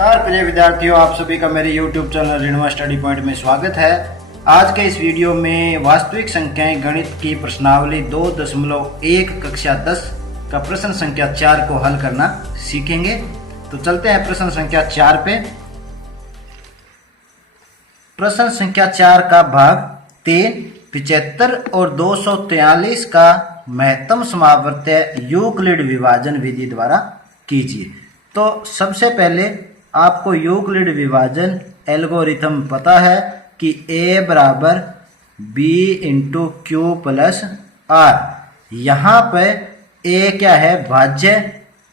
नमस्कार प्रिय विद्यार्थियों, आप सभी का मेरे YouTube चैनल ऋणवा स्टडी पॉइंट में स्वागत है। आज के इस वीडियो में वास्तविक संख्याएं गणित की प्रश्नावली 2.1 कक्षा 10 का प्रश्न संख्या 4 को हल करना सीखेंगे। तो चलते हैं प्रश्न संख्या 4 पे। प्रश्न संख्या 4 का भाग 3 75 और 243 का महत्तम समावर्त्य यूक्लिड विभाजन विधि द्वारा कीजिए। तो सबसे पहले आपको यूक्लिड विभाजन एल्गोरिथम पता है कि a बराबर b into q plus r. यहाँ पे a क्या है, भाज्य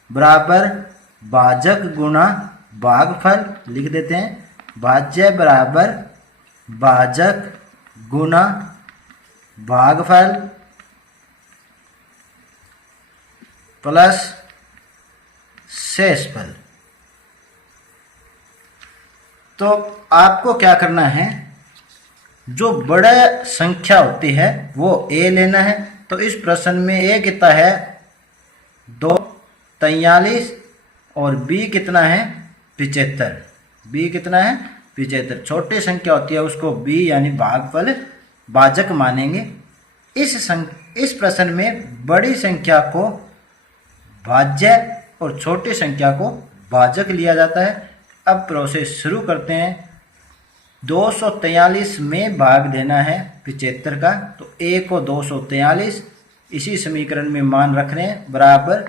बराबर भाजक गुणा भागफल लिख देते हैं। भाज्य बराबर भाजक गुणा भागफल प्लस शेषफल। तो आपको क्या करना है, जो बड़ा संख्या होती है वो a लेना है। तो इस प्रश्न में a कितना है 243 और b कितना है 75। b कितना है 75। छोटी संख्या होती है उसको b यानी भागफल भाजक मानेंगे। इस प्रश्न में बड़ी संख्या को भाज्य और छोटी संख्या को भाजक लिया जाता है। अब प्रोसेस शुरू करते हैं। 243 में भाग देना है 75 का, तो a को 243 इसी समीकरण में मान रख रहे हैं, बराबर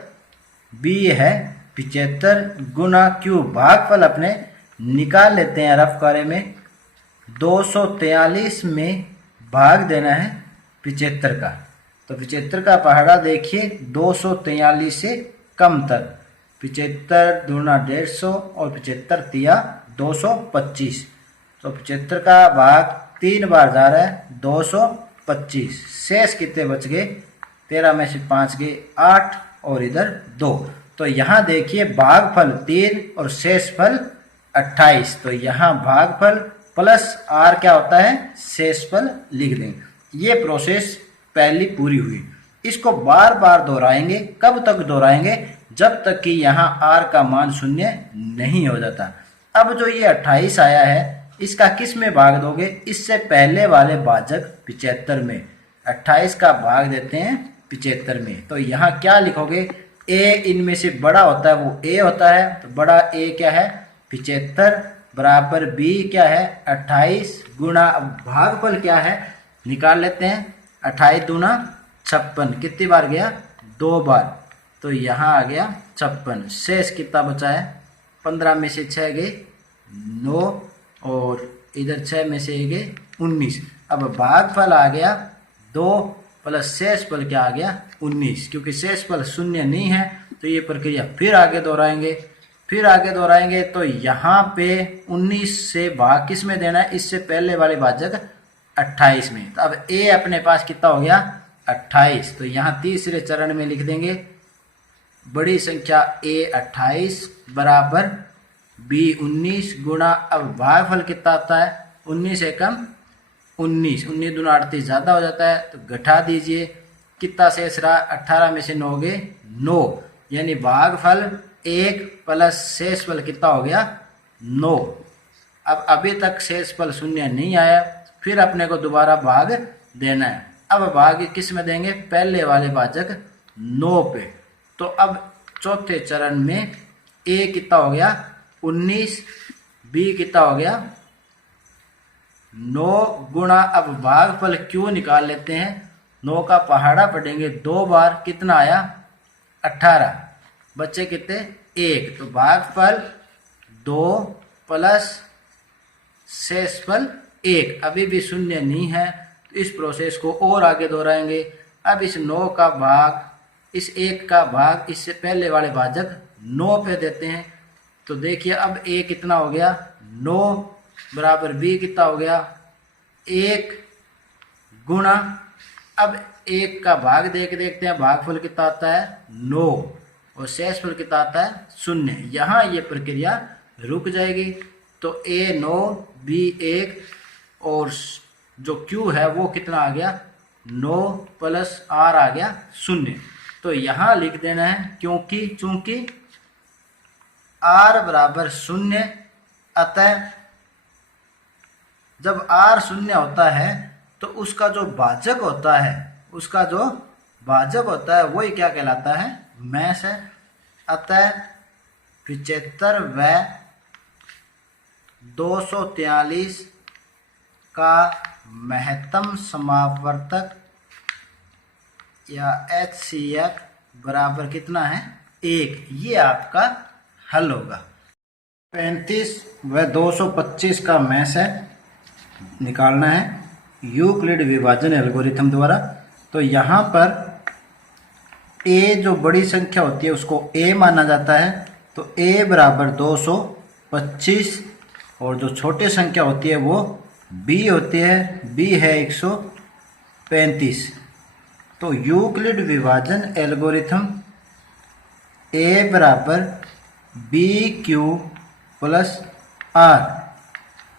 b है 75 गुना q। भागफल अपने निकाल लेते हैं रफ कार्य में। 243 में भाग देना है 75 का, तो 75 का पहाड़ा देखिए 243 से कम तक। 75 दूना 150 और 75 तिया 225। तो 75 का भाग 3 बार जा रहा है 225। शेष कितने बच गए, 13 में से 5 गए 8 और इधर 2। तो यहाँ देखिए भागफल 3 और शेषफल 28। तो यहाँ भागफल प्लस आर क्या होता है, शेषफल लिख देंगे। ये प्रोसेस पहली पूरी हुई। इसको बार बार दोहराएंगे। कब तक दोहराएंगे, जब तक कि यहाँ r का मान 0 नहीं हो जाता। अब जो ये 28 आया है इसका किस में भाग दोगे, इससे पहले वाले भाजक 75 में। 28 का भाग देते हैं 75 में। तो यहाँ क्या लिखोगे, a इनमें से बड़ा होता है वो a होता है, तो बड़ा a क्या है 75 बराबर b क्या है 28 गुणा भागफल क्या है निकाल लेते हैं। 28 दूना 56, कितनी बार गया 2 बार, तो यहाँ आ गया 56। शेष कितना बचा है, 15 में से 6 गए 9 और इधर 6 में से गए 19। अब भागफल आ गया 2 प्लस शेषफल क्या आ गया 19। क्योंकि शेषफल 0 नहीं है तो ये प्रक्रिया फिर आगे दोहराएंगे। तो यहाँ पे 19 से भाग किस में देना है, इससे पहले वाले भाजक 28 में। तो अब a अपने पास कितना हो गया 28। तो यहाँ तीसरे चरण में लिख देंगे बड़ी संख्या a 28 बराबर b 19 गुणा, अब भागफल कितना आता है 19 एकम 19, 19 दूना 38 ज़्यादा हो जाता है, तो घटा दीजिए। कितना शेष रहा, 18 में से 9 गए 9, यानी भागफल 1 प्लस शेषफल कितना हो गया 9। अब अभी तक शेषफल 0 नहीं आया, फिर अपने को दोबारा भाग देना है। अब भाग किस में देंगे, पहले वाले भाजक 9 पे। तो अब चौथे चरण में a कितना हो गया 19, b कितना हो गया 9 गुणा, अब भागफल q निकाल लेते हैं। 9 का पहाड़ा पढ़ेंगे 2 बार, कितना आया 18, बच्चे कितने 1। तो भागफल 2 प्लस शेषफल 1। अभी भी 0 नहीं है, तो इस प्रोसेस को और आगे दोहराएंगे। अब इस 9 का भाग, इस 1 का भाग इससे पहले वाले भाजक 9 पे देते हैं। तो देखिए अब a कितना हो गया 9 बराबर b कितना हो गया 1 गुणा, अब 1 का भाग देखते हैं भागफल कितना आता है 9 और शेषफल कितना आता है 0। यहाँ ये प्रक्रिया रुक जाएगी। तो a 9 b 1 और जो q है वो कितना आ गया 9 प्लस r आ गया 0। तो यहाँ लिख देना है, क्योंकि चूंकि r बराबर 0, अतः जब r 0 होता है तो उसका जो भाजक होता है वही क्या कहलाता है, मैश है। अतः 75 व 243 का महत्तम समावर्तक या HCF बराबर कितना है, 1। ये आपका हल होगा। 35 व 225 का मैश है, निकालना है यूक्लिड विभाजन एल्गोरिथम द्वारा। तो यहाँ पर a जो बड़ी संख्या होती है उसको a माना जाता है, तो a बराबर 225, और जो छोटी संख्या होती है वो b होती है, b है 135। तो यूक्लिड विभाजन एल्गोरिथम a बराबर BQ प्लस R,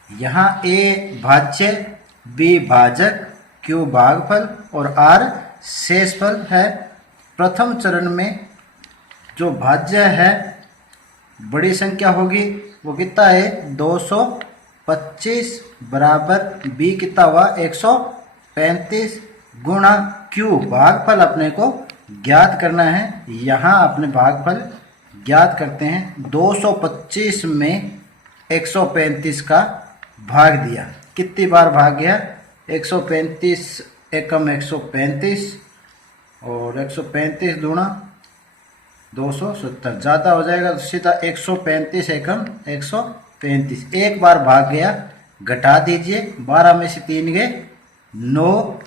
यहाँ a भाज्य, b भाजक, q भागफल और r शेषफल है। प्रथम चरण में जो भाज्य है बड़ी संख्या होगी वो कितना है, 225 बराबर b कितना हुआ, 135 गुणा q भागफल अपने को ज्ञात करना है। यहाँ अपने भागफल ज्ञात करते हैं। 225 में 135 का भाग दिया, कितनी बार भाग गया, 135 एकम 135 और 135 दूना 270, ज़्यादा हो जाएगा तो सीधा 135 एकम 135, एक बार भाग गया, घटा दीजिए, 12 में से 3 गए 9,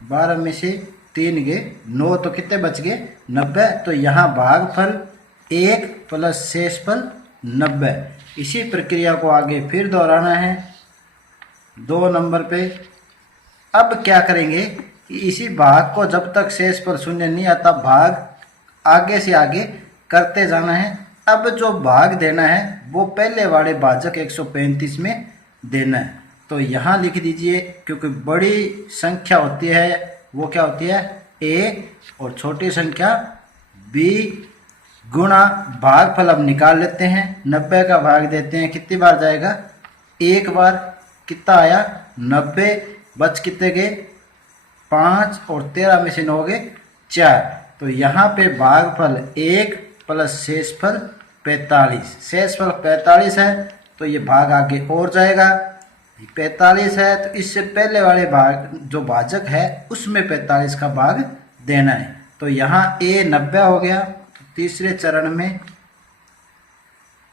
12 में से 3 गए 9, तो कितने बच गए, 90। तो यहाँ भागफल 1 प्लस शेषफल 90। इसी प्रक्रिया को आगे फिर दोहराना है 2 नंबर पे। अब क्या करेंगे कि इसी भाग को जब तक शेषफल 0 नहीं आता, भाग आगे से आगे करते जाना है। अब जो भाग देना है वो पहले वाले भाजक 135 में देना है। तो यहाँ लिख दीजिए, क्योंकि बड़ी संख्या होती है वो क्या होती है, a, और छोटी संख्या b गुणा भागफल अब निकाल लेते हैं। 90 का भाग देते हैं, कितनी बार जाएगा, एक बार, कितना आया 90, बच कितने गए 5 और 13 में से 9 गए 4। तो यहाँ पे भागफल 1 प्लस शेषफल 45, शेषफल 45 है तो ये भाग आगे और जाएगा, 45 है तो इससे पहले वाले भाग जो भाजक है उसमें 45 का भाग देना है। तो यहाँ a 90 हो गया, तो तीसरे चरण में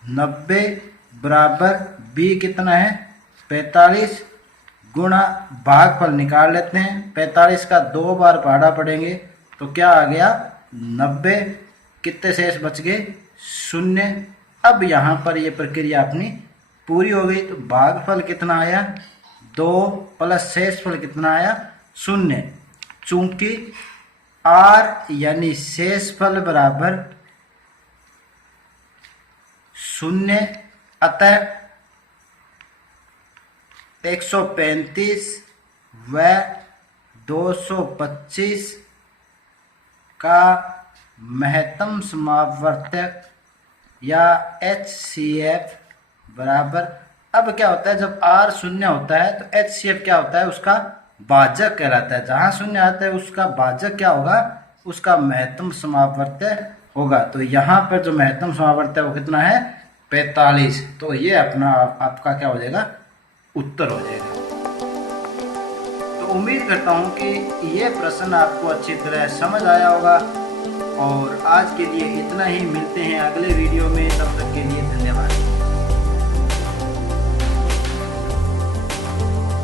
90 बराबर b कितना है 45 गुणा भागफल निकाल लेते हैं। 45 का 2 बार पहाड़ा पड़ेंगे तो क्या आ गया 90, कितने शेष बच गए 0। अब यहाँ पर ये प्रक्रिया अपनी पूरी हो गई। तो भागफल कितना आया 2 प्लस शेषफल कितना आया 0। चूंकि r यानी शेषफल बराबर 0, अतः 135 व 225 का महत्तम समावर्तक या HCF बराबर, अब क्या होता है जब R 0 होता है तो HCF क्या होता है, उसका भाजक कहलाता है। जहाँ 0 आता है उसका भाजक क्या होगा, उसका महत्तम समावर्तक होगा। तो यहाँ पर जो महत्तम समावर्तक वो कितना है 45। तो ये अपना आपका क्या हो जाएगा, उत्तर हो जाएगा। तो उम्मीद करता हूँ कि ये प्रश्न आपको अच्छी तरह समझ आया होगा। और आज के लिए इतना ही, मिलते हैं अगले वीडियो में, तब तक के लिए धन्यवाद।